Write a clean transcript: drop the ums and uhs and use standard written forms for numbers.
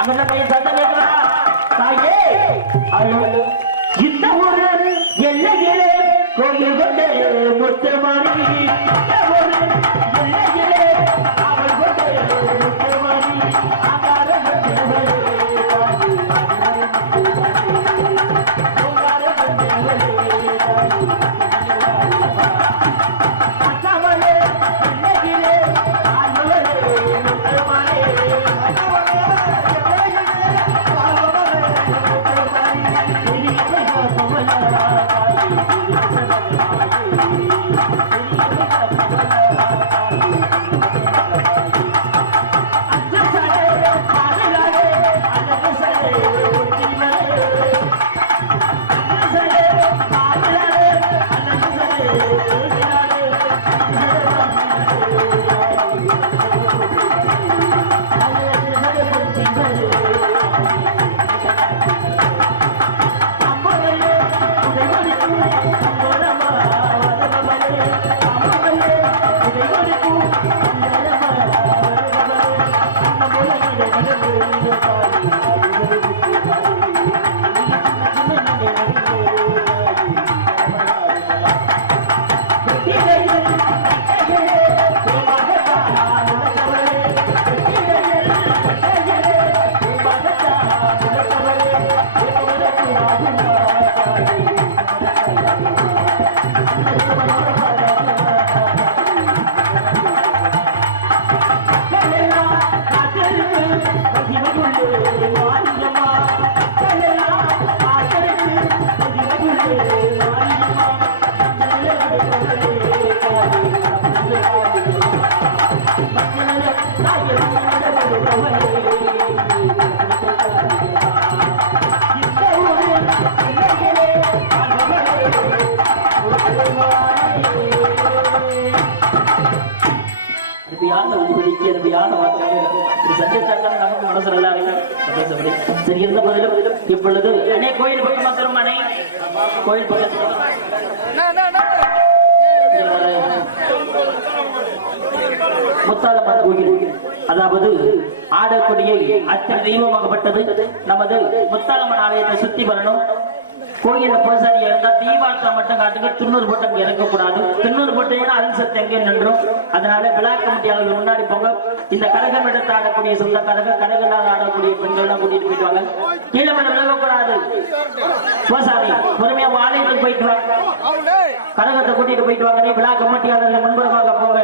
அங்க பையன் சத்தம் கேட்கிறா தாயே அழகு இந்த ஒரு எல்லையிலே கோயில் கொண்டு முத்தமாரி ஒரு எல்லையிலே அவள் கொண்டு முத்தமாரி இப்பொழுது கோயில் பக்கம் மாத்திரம் கோயில் பக்கத்தில் முத்தாலம்மன் கோயில், அதாவது ஆடக்கூடிய அத்தனை தெய்வமாகப்பட்டது நமது முத்தாலம்மன் ஆலயத்தை சுத்தி வரணும். கோயில பூசாரி இருந்தா தீபாவளி மட்டும் காட்டுங்க, துண்ணூறு போட்டம் இறக்கக்கூடாது. துண்ணூறு போட்டீங்கன்னா அருள் சக்தி எங்கே நின்றும். அதனால விழா கமிட்டியாளர்கள் முன்னாடி போங்க. இந்த கரகம் எடுத்து ஆடக்கூடிய சொந்தக்காரர்கள், கரகலாக ஆடக்கூடிய பெண்கள் எல்லாம் கூட்டிட்டு போயிட்டு வாங்க. கீழே மட்டும் விலகக்கூடாது. பூசாரி பொறுமையா ஆலயத்துக்கு போயிட்டு வாங்க, கரகத்தை கூட்டிட்டு போயிட்டு வாங்க. விழா கமிட்டியாளர்கள் முன்புறமாக போங்க.